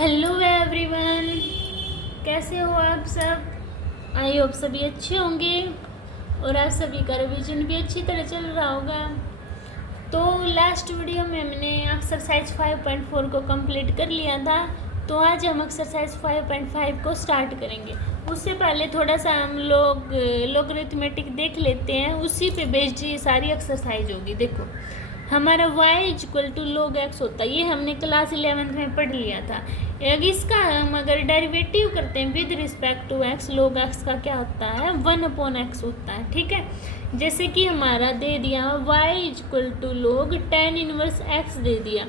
Hello everyone, कैसे हो आप सब। आई होप सभी अच्छे होंगे और आप सभी का रिवीजन भी अच्छी तरह चल रहा होगा। तो लास्ट वीडियो में हमने एक्सरसाइज 5.4 को कंप्लीट कर लिया था। तो आज हम एक्सरसाइज 5.5 को स्टार्ट करेंगे। उससे पहले थोड़ा सा हम लोग लॉगरिथमेटिक देख लेते हैं, उसी पे बेस्ड ये सारी एक्सरसाइज होगी। देखो, हमारा y equal to log x होता है, ये हमने क्लास 11th में पढ़ लिया था। अब इसका हम अगर डेरिवेटिव करते हैं with respect to x, log x का क्या होता है 1/x होता है। ठीक है, जैसे कि हमारा दे दिया y equal to log tan inverse x दे दिया,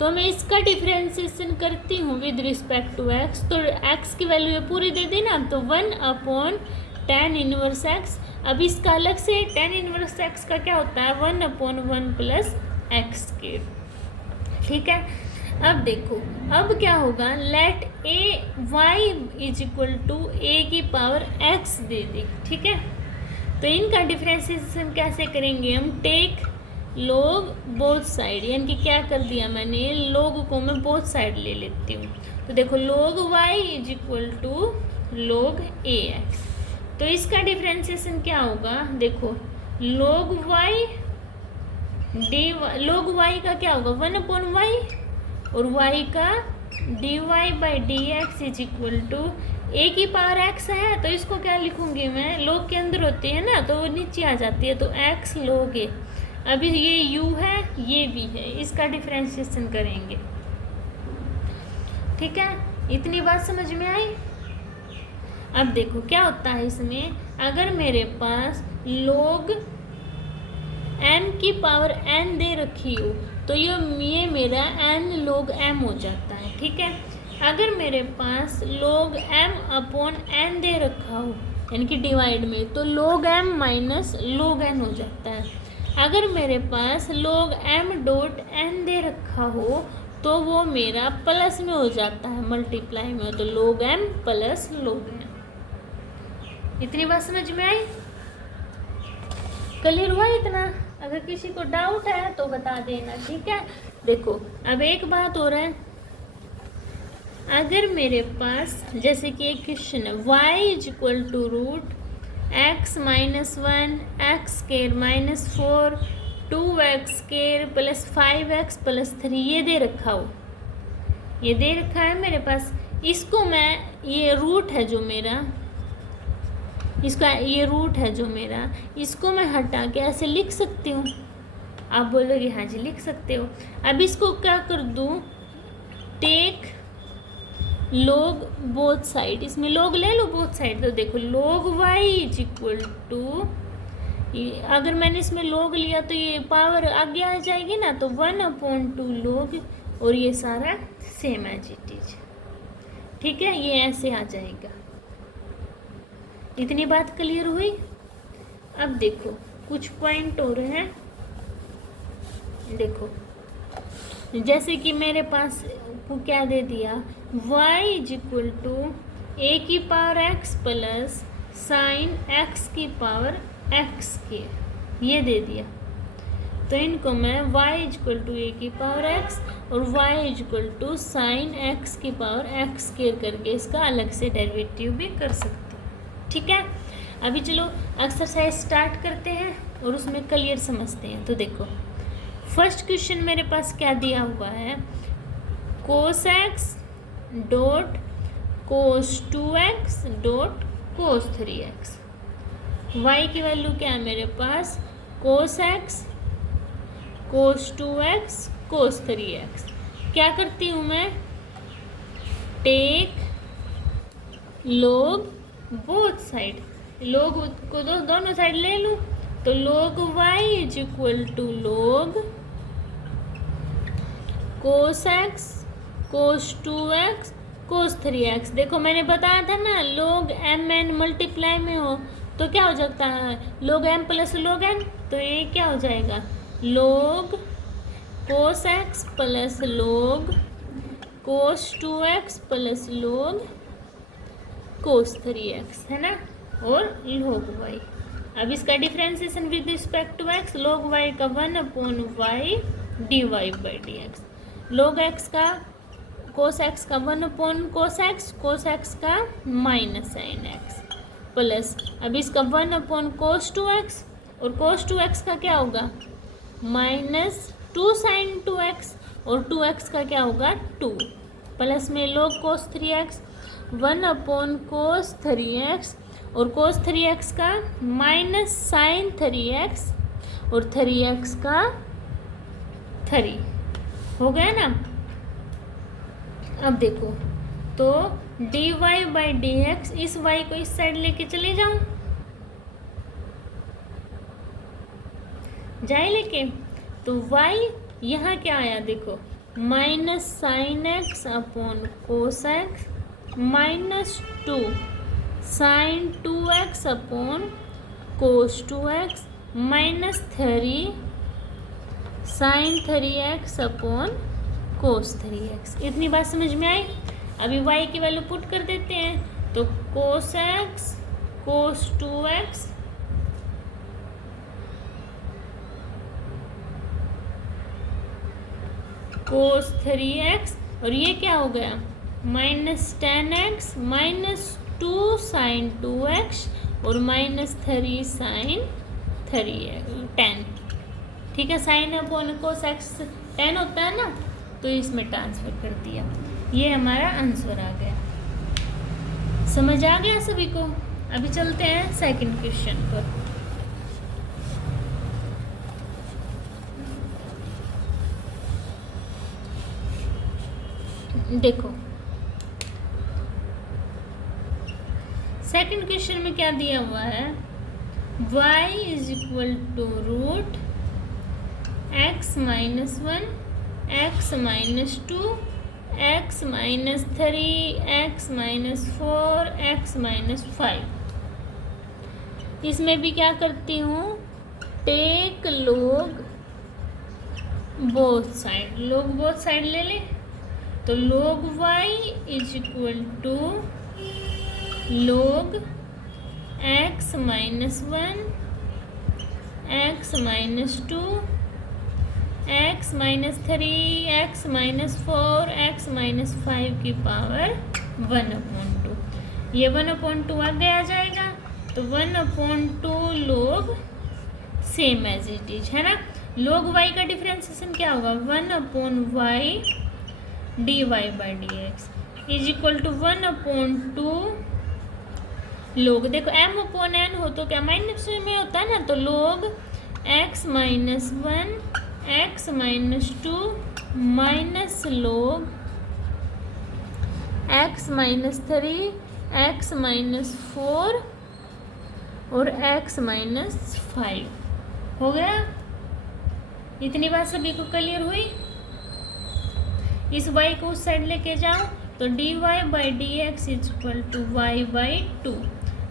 तो मैं इसका डिफ्रेंसिएशन करती हूँ विद रिस्पेक्ट टू x। तो x की वैल्यू पूरी दे दी ना, तो 1/tan इनवर्स x। अब इसका अलग से tan इनवर्स x का क्या होता है 1/1 प्लस एक्स के। ठीक है, अब देखो, अब क्या होगा, let a y is equal to a की पावर x दे दी। ठीक है, तो इनका डिफ्रेंसिएशन कैसे करेंगे हम, टेक log बोथ साइड, यानी कि क्या कर दिया मैंने, log को मैं बोथ साइड ले लेती हूँ। तो देखो log y is equal to log ax, तो इसका डिफ्रेंसिएशन क्या होगा, देखो log y log y का क्या होगा 1/y और y का dy by d x is equal to a की पावर x है, तो इसको क्या लिखूंगी मैं, log के अंदर होती है ना तो वो नीचे आ जाती है, तो x log a। अभी ये u है, ये भी है, इसका डिफ्रेंशिएशन करेंगे। ठीक है, इतनी बात समझ में आई। अब देखो क्या होता है इसमें, अगर मेरे पास log m की पावर n दे रखी हो तो ये मेरा n log m हो जाता है। ठीक है, अगर मेरे पास log m अपॉन n दे रखा हो यानी कि डिवाइड में, तो log m minus log n हो जाता है। अगर मेरे पास log m डॉट n दे रखा हो तो वो मेरा प्लस में हो जाता है, मल्टीप्लाई में, तो log m plus log n। इतनी बात समझ में आई, क्लियर हुआ इतना। अगर किसी को डाउट है तो बता देना। ठीक है, देखो अब एक बात हो रहा है, अगर मेरे पास जैसे कि एक क्वेश्चन है y is equal to root x minus 1 x square minus 4 2x square plus 5x plus 3 ये दे रखा हो, ये दे रखा है मेरे पास, इसको मैं, ये रूट है जो मेरा, इसका ये रूट है जो मेरा, इसको मैं हटा के ऐसे लिख सकती हूँ। आप बोलोगे हाँ जी लिख सकते हो। अब इसको क्या कर दूँ, टेक log बोथ साइड, इसमें log ले लो बोथ साइड, तो देखो log y is equal to, अगर मैंने इसमें log लिया तो ये पावर आगे आ जाएगी ना, तो 1/2 log, और ये सारा सेम एज इट इज। ठीक है, ये ऐसे आ जाएगा। इतनी बात क्लियर हुई। अब देखो कुछ पॉइंट हो रहे हैं, देखो जैसे कि मेरे पास को क्या दे दिया, y is equal to a की power x plus sine x की पावर x के, ये दे दिया। तो इनको मैं y is equal to a की पावर x और y is equal to sine x की पावर x स्क्वायर करके इसका अलग से डेरिवेटिव भी कर सकते हैं। ठीक है, अभी चलो एक्सरसाइज स्टार्ट करते हैं और उसमें क्लियर समझते हैं। तो देखो फर्स्ट क्वेश्चन मेरे पास क्या दिया हुआ है, cos x dot cos 2x dot cos 3x। y की वैल्यू क्या है मेरे पास, cos x cos 2x cos 3x। क्या करती हूँ मैं, take log both side, log को दोनों साइड ले लूँ, तो log y is equal to log cos x cos 2x cos 3x। देखो मैंने बताया था ना, log mn मल्टीप्लाई में हो तो क्या हो जाता है, log m plus log n, तो ये क्या हो जाएगा log cos x plus log cos 2x plus log cos 3x, है ना, और log y। अब इसका differentiation with respect to x, log y का 1/y dy by d x, log x का कोस एक्स का 1 कोस एक्स का minus sine x plus अब इसका 1 कोस 2x और कोस 2x का क्या होगा -2 साइन 2x और 2x का क्या होगा 2 प्लस में log कोस 3x 1 कोस 3x और कोस 3x का माइनस साइन 3x और 3x का 3 हो गया ना। अब देखो तो dy बाई डी एक्स, इस y को इस साइड लेके चले जाऊं, जाए लेके, तो y यहाँ क्या आया देखो minus sine x upon cos x -2 sine 2x upon cos 2x -3 sine 3x upon cos 3x। इतनी बात समझ में आई। अभी y की वैल्यू पुट कर देते हैं तो कोस x कोस 2x कोस 3x और ये क्या हो गया -10x -2 साइन 2x और -3 साइन 10। ठीक है, साइन अपॉन कोस x 10 होता है ना, तो इसमें ट्रांसफर कर दिया। ये हमारा आंसर आ गया। समझ आ गया सभी को। अभी चलते हैं सेकंड क्वेश्चन पर। देखो सेकंड क्वेश्चन में क्या दिया हुआ है, y is equal to root x minus 1 x minus 2 x minus 3 x minus 4 x minus 5। इसमें भी क्या करती हूँ, take log both side, log both side ले ले, तो log y is equal to log x minus 1 x minus 2 x minus 3 x minus 4 x minus 5 की power 1/2। ये 1/2 आगे आ जाएगा तो 1/2 log same as it is है ना। log y का डिफरेंशिएशन क्या होगा 1/y dy by d x is equal to 1/2 log, देखो m/n हो तो क्या माइनस में होता है ना, तो log x minus 1 x minus 2 minus log x minus 3 x minus 4 और x माइनस 5 हो गया। इतनी बात सभी को क्लियर हुई। इस y को उस साइड लेके जाओ तो dy by d x is equal to y by 2।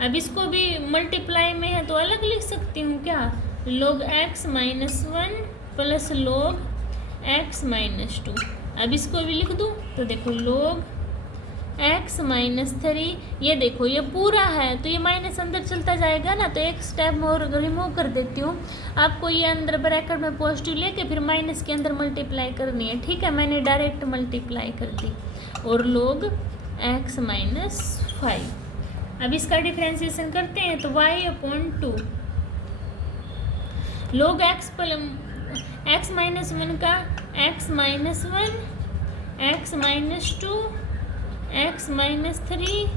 अब इसको भी मल्टीप्लाई में है तो अलग लिख सकती हूँ क्या, log x minus 1 plus log x minus 2। अब इसको भी लिख दूँ तो देखो log x माइनस 3, ये देखो ये पूरा है तो ये माइनस अंदर चलता जाएगा ना, तो एक स्टेप में और रिमूव कर देती हूँ। आपको ये अंदर ब्रैकेट में पॉजिटिव लेके फिर माइनस के अंदर मल्टीप्लाई करनी है। ठीक है, मैंने डायरेक्ट मल्टीप्लाई कर दी और log x माइनस 5। अब इसका डिफ्रेंशिएशन करते हैं तो y/2 log x माइनस 1 का x minus 1 x minus 2 x minus 3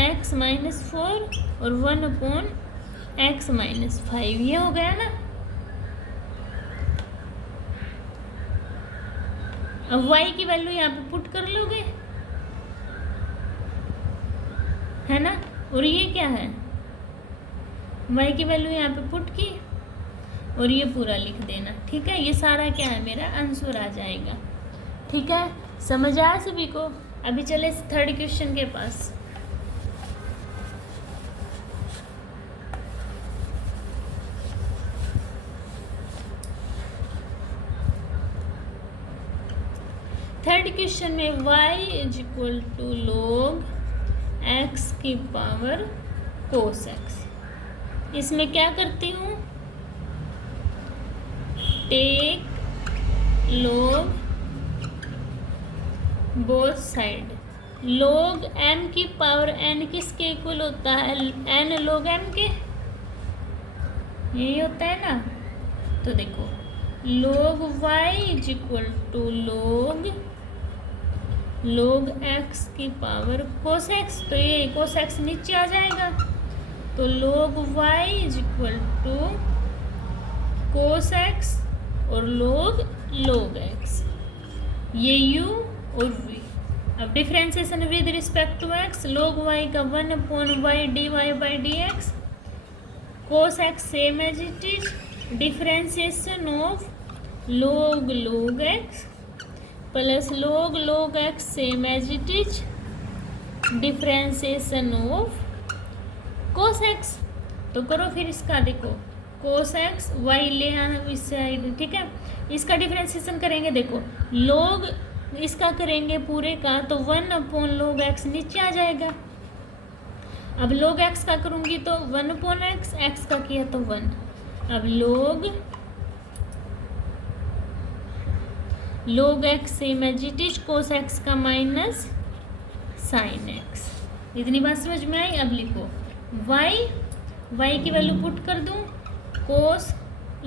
x minus 4 और 1/x माइनस 5। ये हो गया ना। अब y की वैल्यू यहाँ पे पुट कर लोगे है ना, और ये क्या है y की वैल्यू यहाँ पे पुट की और ये पूरा लिख देना। ठीक है, ये सारा क्या है मेरा आंसर आ जाएगा। ठीक है, समझ आया सभी को। अभी चले थर्ड क्वेश्चन के पास। थर्ड क्वेश्चन में y is equal to log x की पावर cos x। इसमें क्या करती हूँ, take log both side. log m की पावर n किसके इक्वल होता है? n log m के, यही होता है ना। तो देखो log y is equal to log x की पावर cos x, तो ये cos x नीचे आ जाएगा, तो log y is equal to cos x और log x, ये u और v। अब differentiation with respect to x, log y का 1/y dy by dx, cos x same as it is, differentiation of log x plus log x same as it is, differentiation of cos x। तो करो फिर इसका, देखो cos x y ले आना इस side, ठीक है। इसका डिफ्रेंसिएशन करेंगे, देखो log इसका करेंगे पूरे का, तो 1/log x नीचे आ जाएगा। अब log x का करूँगी तो 1/x, x का किया तो 1। अब log x same as it is, cos x का माइनस sin x। इतनी बात समझ में आई। अब लिखो y की वैल्यू पुट कर दूँ, cos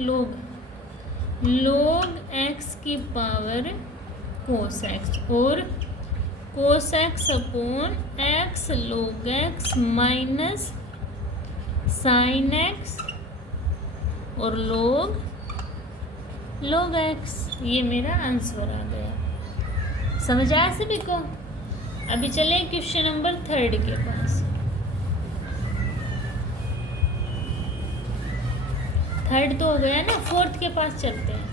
log x की पावर cos x और cos x upon x log x minus sin x और log x, ये मेरा आंसर आ गया। समझ आया सभी को? अभी चले क्वेश्चन नंबर 3 के पास। 3 तो हो गया ना, 4th के पास चलते हैं।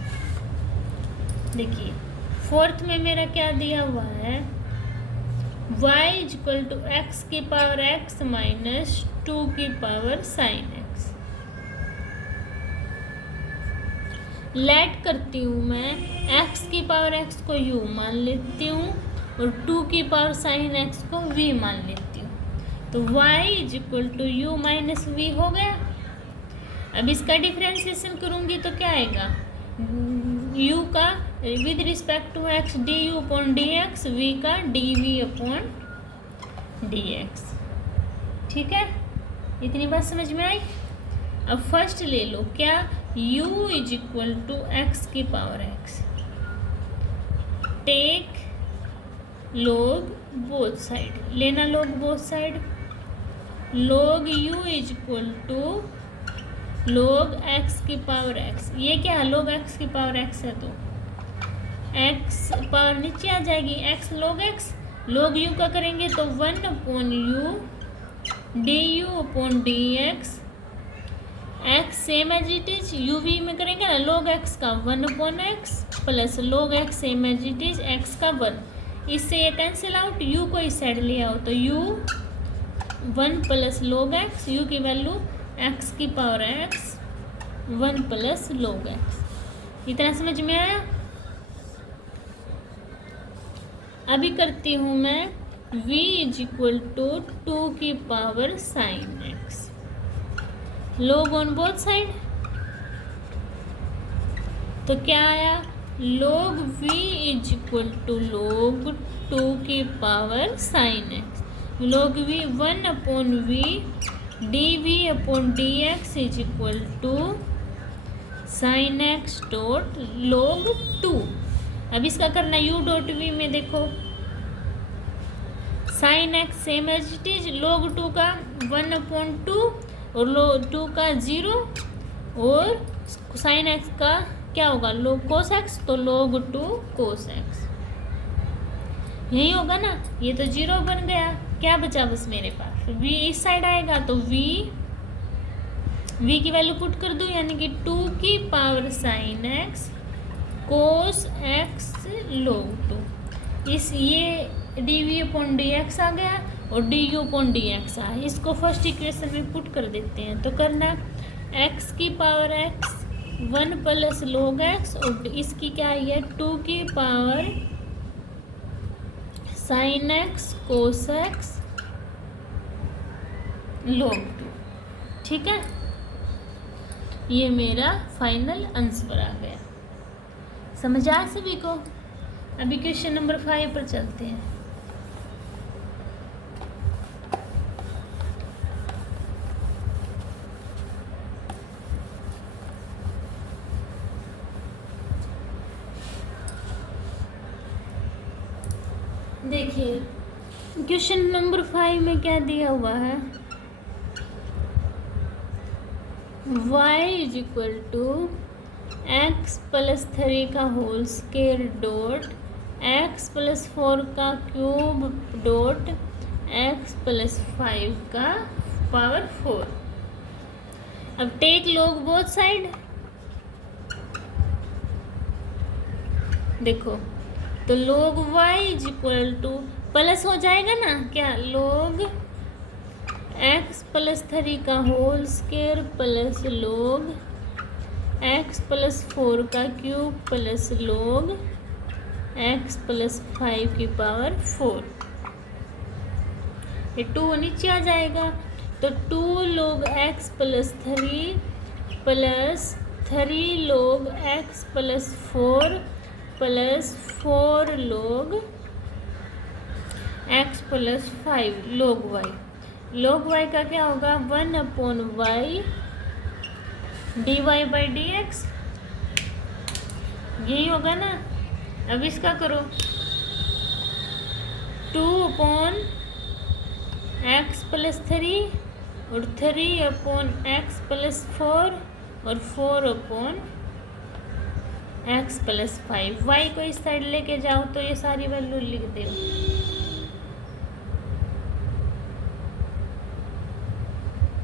देखिए 4th में मेरा क्या दिया हुआ है, y is equal to x की पावर x माइनस 2 की पावर sin x। लेट करती हूँ मैं, x की पावर x को u मान लेती हूँ और 2 की पावर sin x को v मान लेती हूँ, तो y is equal to u minus v हो गया। अब इसका डिफ्रेंसिएशन करूँगी तो क्या आएगा, u का with respect to x du upon dx, v का dv अपॉन dx। ठीक है, इतनी बात समझ में आई। अब फर्स्ट ले लो, क्या u is equal to x की power x, take log both side, लेना log both side, log u is equal to log x की पावर x, ये क्या है log x की पावर x है, तो x पावर नीचे आ जाएगी, x log x, log u का करेंगे तो 1/u du upon dx, x same as it is, u v में करेंगे ना log x का 1/x plus log x same as it is x का 1, इससे ये कैंसिल आउट, u को इस साइड ले आओ तो u 1 plus log x, u की वैल्यू x की power x 1 plus log x। इतना समझ में आया। अभी करती हूँ मैं v इज इक्वल टू 2 की power sin x, log on both side, तो क्या आया log v is equal to log 2 की power sin x, log v 1/v dv upon dx is equal to sin x dot log 2। अब इसका करना u dot v में, देखो sin x same as it is, log 2 का 1/2 और log 2 का 0 और sin x का क्या होगा log cos x, तो log 2 cos x, यही होगा ना। ये तो 0 बन गया, क्या बचा बस मेरे पास v इस साइड आएगा, तो v की वैल्यू पुट कर दूँ, यानी कि 2 की power sin x cos x log 2, इस ये dv अपॉन dx आ गया और du अपॉन dx आ, इसको फर्स्ट इक्वेशन में पुट कर देते हैं, तो करना x की power x 1 plus log x और इसकी क्या आई है 2 की power sin x cos x log 2। ठीक है, ये मेरा फाइनल आंसर आ गया। समझ आया सभी को? अभी क्वेश्चन नंबर 5 पर चलते हैं। देखिए क्वेश्चन नंबर 5 में क्या दिया हुआ है, y is equal to x plus 3 का whole square dot x plus 4 का क्यूब डॉट एक्स प्लस 5 का पावर 4। अब टेक लॉग बोथ साइड, देखो तो log y is equal to plus हो जाएगा ना क्या, log x प्लस 3 का whole square plus log x plus 4 का cube plus log x plus 5 की पावर 4। ये 2 नीचे आ जाएगा तो 2 log x plus 3 plus 3 log x plus 4 plus 4 log x plus 5 log y। log y का क्या होगा, 1/y dy by d x, यही होगा ना। अब इसका करो 2/x प्लस 3 और 3/x प्लस 4 और 4/x प्लस 5। y को इस साइड लेके जाओ तो ये सारी वैल्यू लिख दो।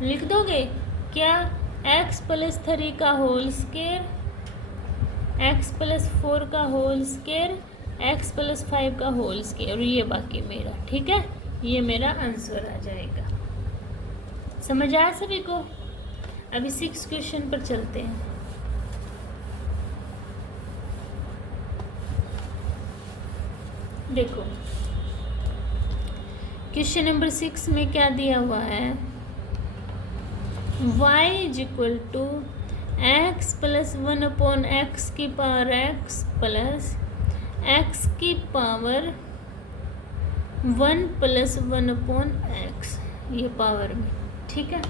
लिख दोगे क्या, x प्लस 3 का होल स्क्वायर, x प्लस 4 का होल स्क्वायर, x प्लस 5 का होल स्क्वायर और ये बाकी मेरा, ठीक है, ये मेरा आंसर आ जाएगा। समझ आया सभी को। अभी 6 क्वेश्चन पर चलते हैं। देखो क्वेश्चन नंबर 6 में क्या दिया हुआ है, y is equal to x plus 1/x की पावर x प्लस x की पावर 1 प्लस 1/x, ये पावर में, ठीक है।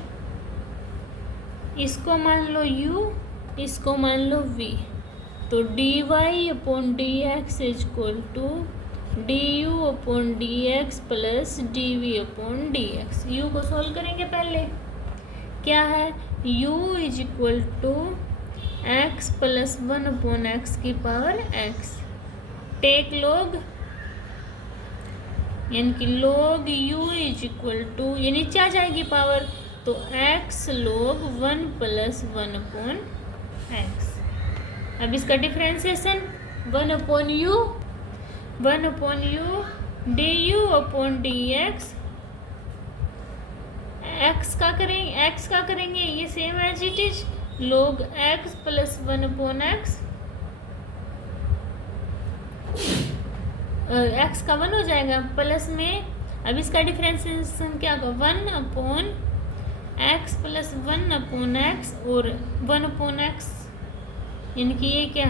इसको मान लो u, इसको मान लो v, तो dy/dx is equal to du/dx plus dv/dx। u को सॉल्व करेंगे पहले, क्या है, u is equal to x plus 1/x की पावर x, टेक लॉग, यानी कि log u is equal to, ये नीचे आ जाएगी पावर, तो x log 1 प्लस 1/x। अब इसका डिफ्रेंसिएशन 1/u du/dx, x का करेंगे ये same as it is, log x plus 1/x, x का 1 हो जाएगा प्लस में। अब इसका डिफ्रेंसिएशन क्या होगा, 1/x प्लस 1/x और 1/x, यानी कि ये क्या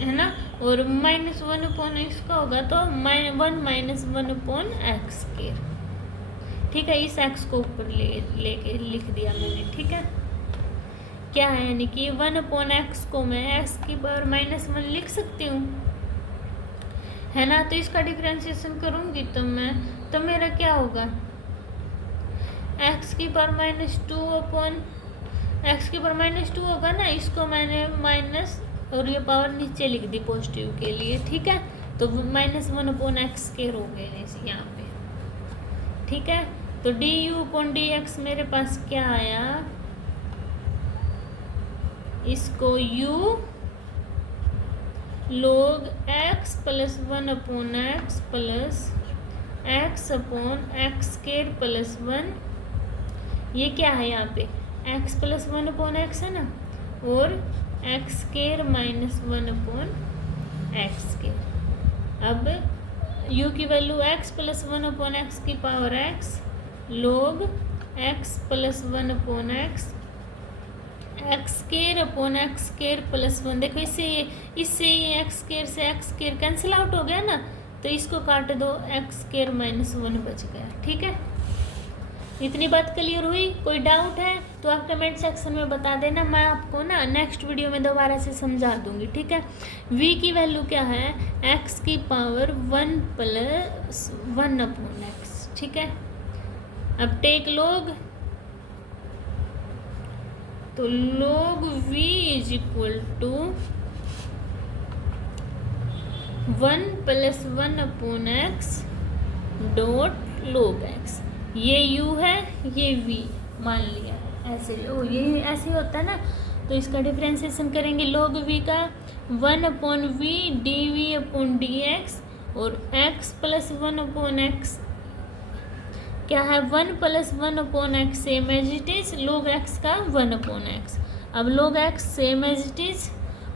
है ना, और -1/x का होगा तो 1 माइनस 1/x के, ठीक है। इस x को ऊपर लेके लिख दिया मैंने, ठीक है। क्या है, यानी कि 1/x को मैं x की पावर -1 लिख सकती हूँ, है ना। तो इसका डिफरेंशिएशन करूँगी तो मेरा क्या होगा, x की पावर -2 होगा ना, इसको मैंने माइनस और ये पावर नीचे लिख दी पॉजिटिव के लिए, ठीक है। तो -1/x के हो गए यहाँ पे, ठीक है। तो du/dx मेरे पास क्या आया, इसको u log x plus 1/x plus x/x² plus 1, ये क्या है यहाँ पे, x प्लस 1/x है ना, और x² माइनस 1/x²। अब u की वैल्यू x प्लस 1/x की power x log x plus 1/x x square upon x square plus 1। देखो इससे ये एक्स स्केयर से एक्स स्केयर कैंसिल आउट हो गया ना, तो इसको काट दो, एक्स स्केयर माइनस 1 बच गया। ठीक है, इतनी बात क्लियर हुई? कोई डाउट है तो आप कमेंट सेक्शन में बता देना, मैं आपको ना नेक्स्ट वीडियो में दोबारा से समझा दूंगी। ठीक है, v की वैल्यू क्या है, x की पावर 1 प्लस 1 अपॉन एक्स। ठीक है, अब टेक लॉग, तो log v is equal to 1 plus 1 upon x dot log x। ये u है, ये v मान लिया ऐसे। ओ ये ऐसे होता है ना, तो इसका डिफ्रेंसिएशन करेंगे log v का 1 upon v d v upon d x, और x प्लस 1 अपॉन एक्स क्या है, 1 plus 1 upon x same as it is, log x का 1 अपॉन एक्स। अब log x same as it is,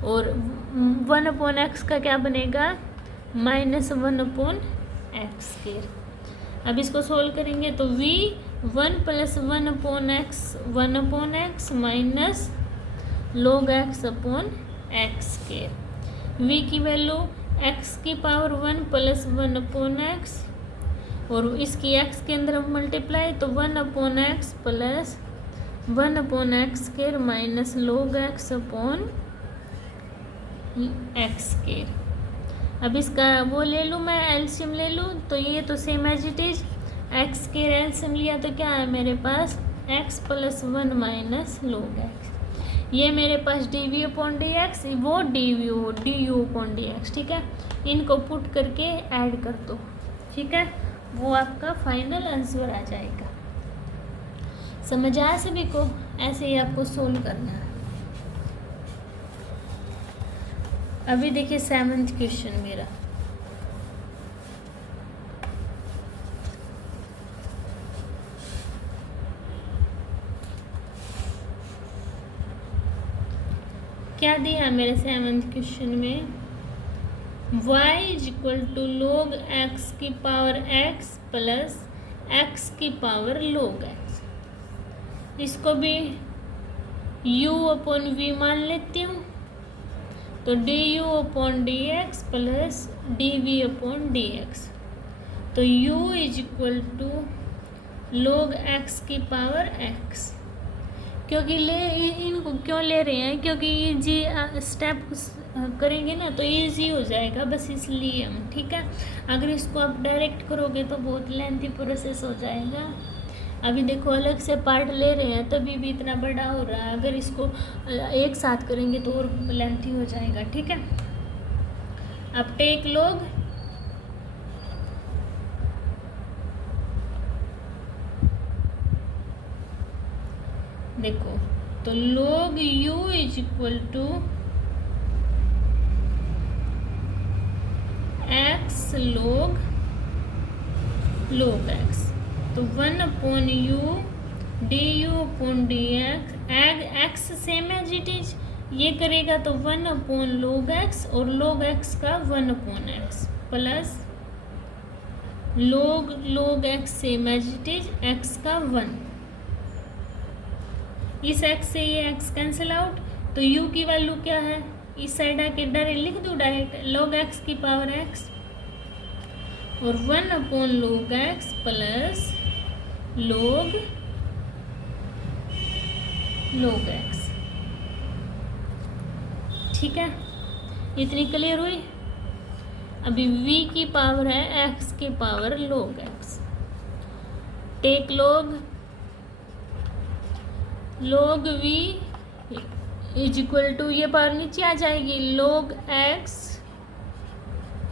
और 1 upon x का क्या बनेगा, माइनस 1 अपॉन एक्स स्क्वायर। अब इसको सोल्व करेंगे तो v 1 plus 1 upon x 1 upon x minus log x upon x square. v की वैल्यू x की पावर 1 प्लस 1 अपॉन एक्स, और इसकी x के अंदर मल्टीप्लाई, तो 1 upon x plus 1 upon x square minus log x upon x square. अब इसका वो ले लूँ, मैं एलसीएम ले लूँ, तो ये तो same as it is, x के एलसीएम लिया तो क्या है मेरे पास, x plus 1 minus log x। ये मेरे पास d v upon d x, वो d u upon d x. ठीक है, इनको पुट करके ऐड कर दो। ठीक है, वो आपका फाइनल आंसर आ जाएगा। समझ आया सभी को? ऐसे ही आपको सोल्व करना है। अभी देखिए 7th क्वेश्चन मेरा, क्या दिया मेरे 7th क्वेश्चन में, y is equal to log x की पावर x प्लस x की पावर log x। इसको भी u अपॉन v मान लेती हूँ, तो d u upon d x plus d v upon d x. तो u is equal to log x की पावर x। क्योंकि इनको क्यों ले रहे हैं, क्योंकि जी स्टेप करेंगे ना तो ईजी हो जाएगा, बस इसलिए हम। ठीक है, अगर इसको आप डायरेक्ट करोगे तो बहुत लेंथी प्रोसेस हो जाएगा। अभी देखो अलग से पार्ट ले रहे हैं तभी भी इतना बड़ा हो रहा है, अगर इसको एक साथ करेंगे तो और लेंथी हो जाएगा। ठीक है, अब टेक लॉग, देखो तो log u is equal to x log x, तो 1 upon u d u upon d x same as it is, ये करेगा तो 1 अपॉन log x, और log x का 1 upon x plus log x same as it is, x का 1। इस x से ये x कैंसिल आउट, तो u की वैल्यू क्या है, इस साइड आके डायरेक्ट लिख दूँ, डायरेक्ट log x की पावर x, और 1 upon log x plus log x। ठीक है, इतनी क्लियर हुई? अभी v की पावर है x की power log x। Take log v is equal to, ये पावर नीचे आ जाएगी, log x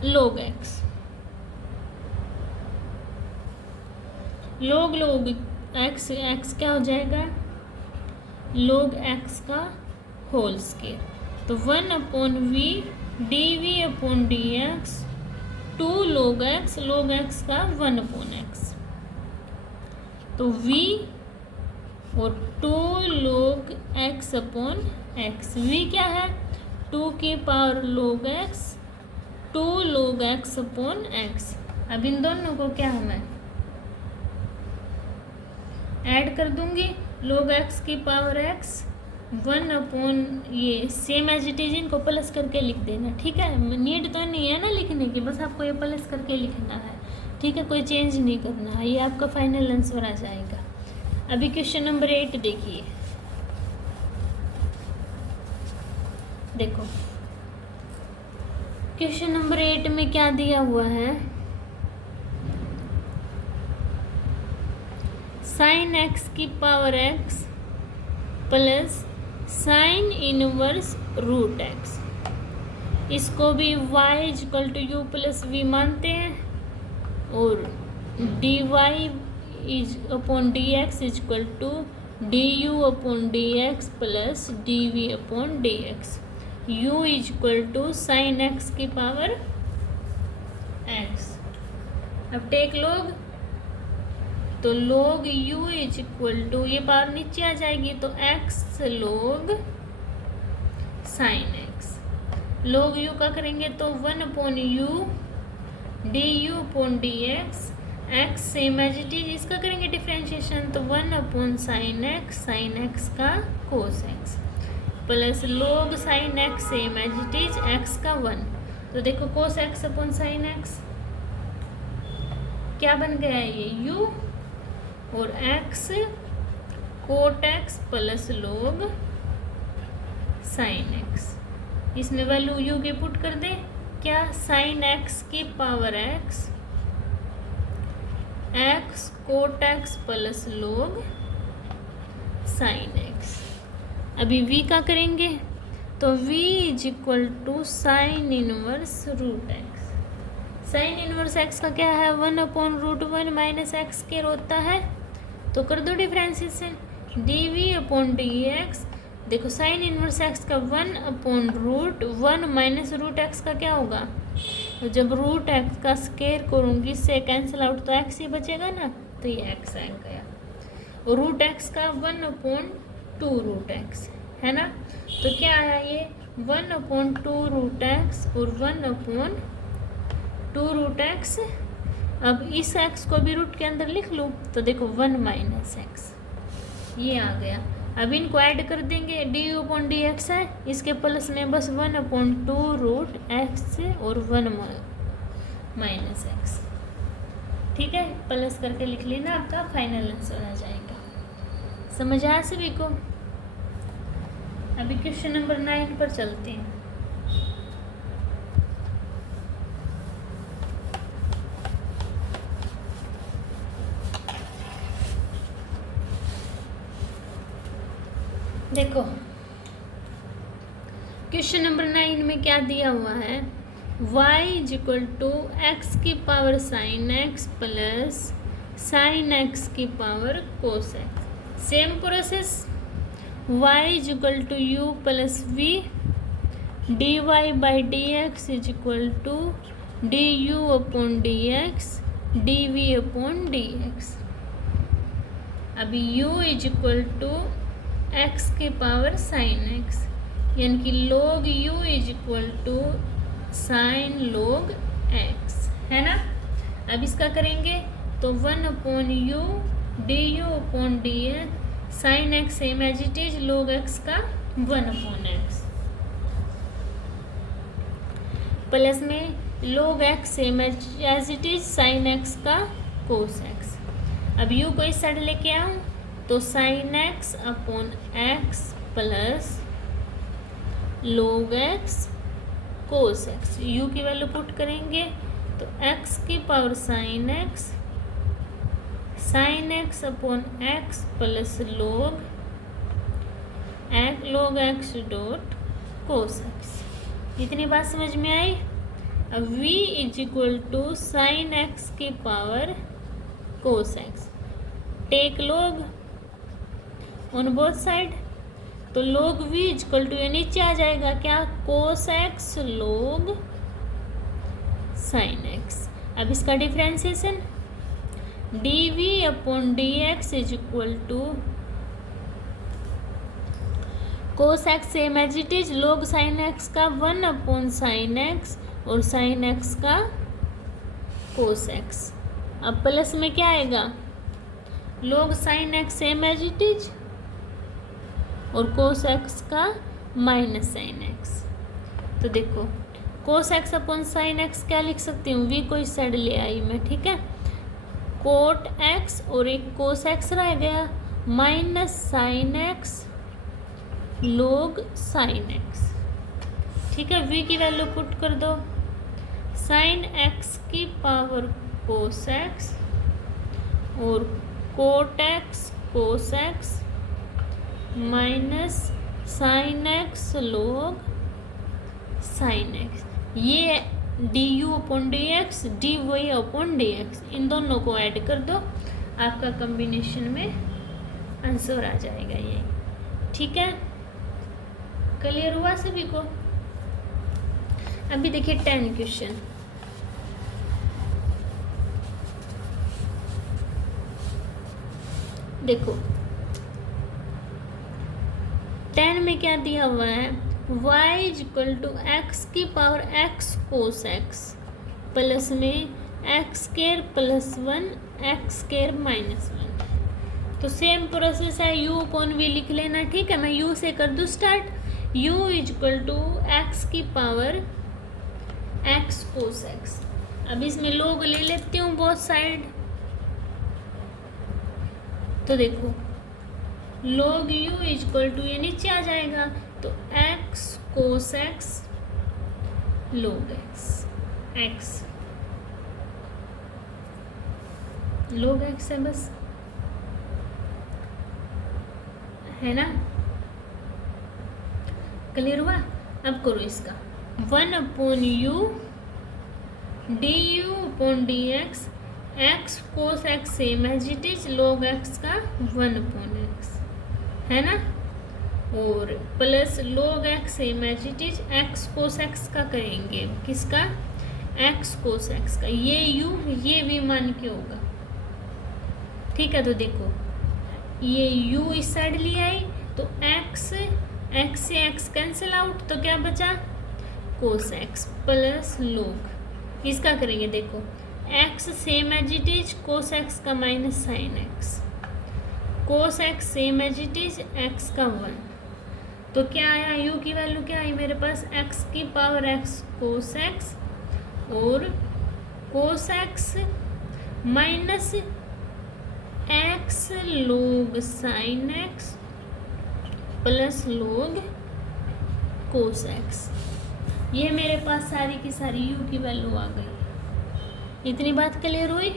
log x क्या हो जाएगा, log x का होल स्क्वायर, तो 1 upon v d v upon d x, 2 log x का 1 अपॉन x, तो v और 2 log x upon x। v क्या है, 2 की power log x, 2 log x upon x। अब इन दोनों को क्या है, मैं ऐड कर दूंगी, log x की पावर x 1 अपॉन ये सेम एज इट इज, इनको प्लस करके लिख देना, ठीक है। नीड तो नहीं है ना लिखने की, बस आपको ये प्लस करके लिखना है, ठीक है, कोई चेंज नहीं करना है, ये आपका फाइनल आंसर आ जाएगा। अभी क्वेश्चन नंबर 8 देखिए, देखो क्वेश्चन नंबर 8 में क्या दिया हुआ है, साइन एक्स की power x plus sine inverse root x, इसको भी y equal to u plus v मानते हैं, और d y is upon d x is equal to d u upon d x plus d v upon d x, u is equal to sine x की power x. अब take log, तो log u is equal to, ये power नीचे आ जाएगी तो x log sine x, log u का करेंगे तो 1 upon u d u upon d x, x same as it is, इसका करेंगे डिफ्रेंशिएशन तो 1 अपॉन साइन एक्स का cos x plus log sine x same as it is x का 1, तो देखो cos x upon sine x क्या बन गया है ये u, और x cot x plus log sine x, इसमें वैल्यू u की पुट कर दें, क्या साइन एक्स की power x cot x plus log sine x. अभी v का करेंगे तो v is equal to sine inverse root x, sine inverse x का क्या है 1 upon root 1 minus x square होता है, तो कर दो differentiation d v upon d x, देखो साइन इनवर्स एक्स का 1 upon root 1 minus root x का क्या होगा, तो जब रूट एक्स का स्क्वायर करूँगी इससे कैंसिल आउट तो एक्स ही बचेगा ना, तो ये एक्स आ गया, और रूट एक्स का 1 अपॉन 2 रूट एक्स है ना, तो क्या आया ये 1 अपॉन 2 रूट एक्स और 1 अपॉन 2 रूट एक्स। अब इस एक्स को भी रूट के अंदर लिख लूँ तो देखो 1 माइनस एक्स, ये आ गया। अब इनको ऐड कर देंगे, D u upon d x है, इसके प्लस में बस 1 अपॉन 2 रूट एक्स और 1 माइनस एक्स, ठीक है, प्लस करके लिख लेना, आपका फाइनल आंसर आ जाएगा। समझ आया सभी को? अभी क्वेश्चन नंबर 9 पर चलते हैं। देखो क्वेश्चन नंबर 9 में क्या दिया हुआ है, y is equal to x की power sine x plus sine x की power cos x, same process y is equal to u plus v d y by d x is equal to d u upon d x d v upon d x. अभी u is equal to x की power sine x, यानी कि log u is equal to sine log x, है ना। अब इसका करेंगे तो 1 upon u d u upon d x, sine x same as it is log x का 1 अपॉन एक्स, प्लस में log x same as it is sine x का cos x. अब u को इस साइड लेके आऊँ तो sine x upon x plus log x cos x, u की वैल्यू पुट करेंगे तो x की power sine x upon x plus log x dot cos x. इतनी बात समझ में आई। अब v is equal to sine x की power cos x, take log on both side, तो log v इक्वल टू ये नीचे आ जाएगा क्या, cos x log sine x. अब इसका differentiation d v upon d x is equal to cos x same as it is log sine x का 1 upon sine x और साइन एक्स का कोस एक्स। अब प्लस में क्या आएगा, log sine x same as it is और cos x का minus sine x. तो देखो cos x upon sine x क्या लिख सकती हूँ, वी को इस साइड ले आई मैं, ठीक है। कोट एक्स और एक कोस एक्स रह गया, minus sine x log sine x, ठीक है। वी की वैल्यू पुट कर दो, साइन एक्स की पावर कोस एक्स और cot x cos x minus sine x log sine x. ये d u upon d x, d y upon d x, इन दोनों को ऐड कर दो, आपका कॉम्बिनेशन में आंसर आ जाएगा ये, ठीक है। क्लियर हुआ सभी को? अभी देखिए 10 क्वेश्चन। देखो 10 में क्या दिया हुआ है, y is equal to x की power x cos x plus में x square plus 1 x square minus 1। तो सेम प्रोसेस है, u अपॉन v लिख लेना, ठीक है। मैं u से कर दूँ start, u is equal to x की पावर एक्स कोस एक्स। अब इसमें लोग ले लेती हूँ बोथ साइड, तो देखो log u is equal to ये नीचे आ जाएगा, तो x cos x log x log x है बस, है ना। क्लियर हुआ? अब करो इसका 1 upon u d u upon d x, x cos x same as it is, log x का 1 अपॉन एक्स, है ना। और plus log x same as it is, x cos x का करेंगे, किसका, एक्स कोस एक्स का। ये u ये v मान के होगा, ठीक है। तो देखो ये u इस साइड ले आई, तो x से x कैंसिल आउट, तो क्या बचा, कोस x प्लस log, इसका करेंगे। देखो x same as it is, cos x का minus sine x, cos x same as it is, x का 1। तो क्या आया, u की वैल्यू क्या आई मेरे पास, x की पावर x कोस x और कोस x माइनस x लोग साइन x प्लस लोग कोस x। ये मेरे पास सारी की सारी u की वैल्यू आ गई। इतनी बात क्लियर हुई?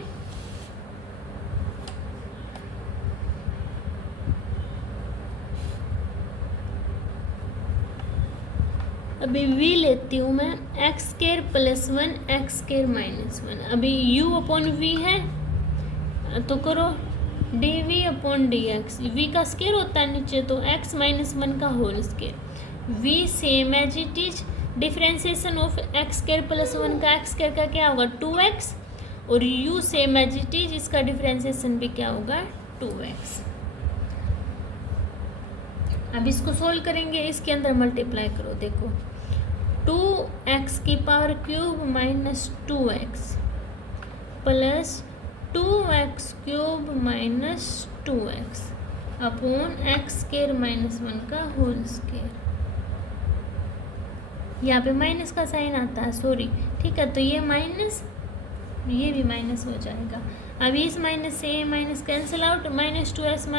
अभी v लेती हूँ मैं, x square plus 1 x square minus 1। अभी u अपॉन v है, तो करो d v upon d x, v का स्केयर होता है नीचे, तो x माइनस 1 का whole square. v same as it is, differentiation of x square plus 1 का एक्स स्केयर का क्या होगा 2x, और u same as it is, इसका डिफ्रेंसिएशन भी क्या होगा 2x। अब इसको सोल्व करेंगे, इसके अंदर मल्टीप्लाई करो। देखो 2x की power cube minus 2x plus 2x cube minus 2x upon x square minus 1 का होल स्केयर। यहाँ पे माइनस का साइन आता है, सॉरी, ठीक है। तो ये माइनस, ये भी माइनस हो जाएगा। अभी इस माइनस से ये minus cancel out, minus 2x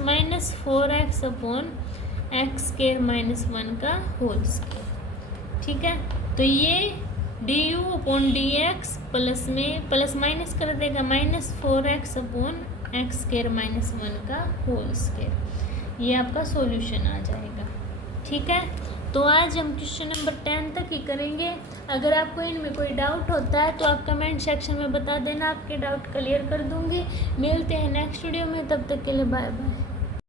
minus 4x upon x square minus 1 का होल स्केयर, ठीक है। तो ये d u upon d x plus में प्लस माइनस कर देगा, minus 4x upon x square minus 1 का होल स्केयर। ये आपका सॉल्यूशन आ जाएगा, ठीक है। तो आज हम क्वेश्चन नंबर 10 तक ही करेंगे। अगर आपको इनमें कोई डाउट होता है तो आप कमेंट सेक्शन में बता देना, आपके डाउट क्लियर कर दूंगी। मिलते हैं नेक्स्ट वीडियो में, तब तक के लिए बाय बाय।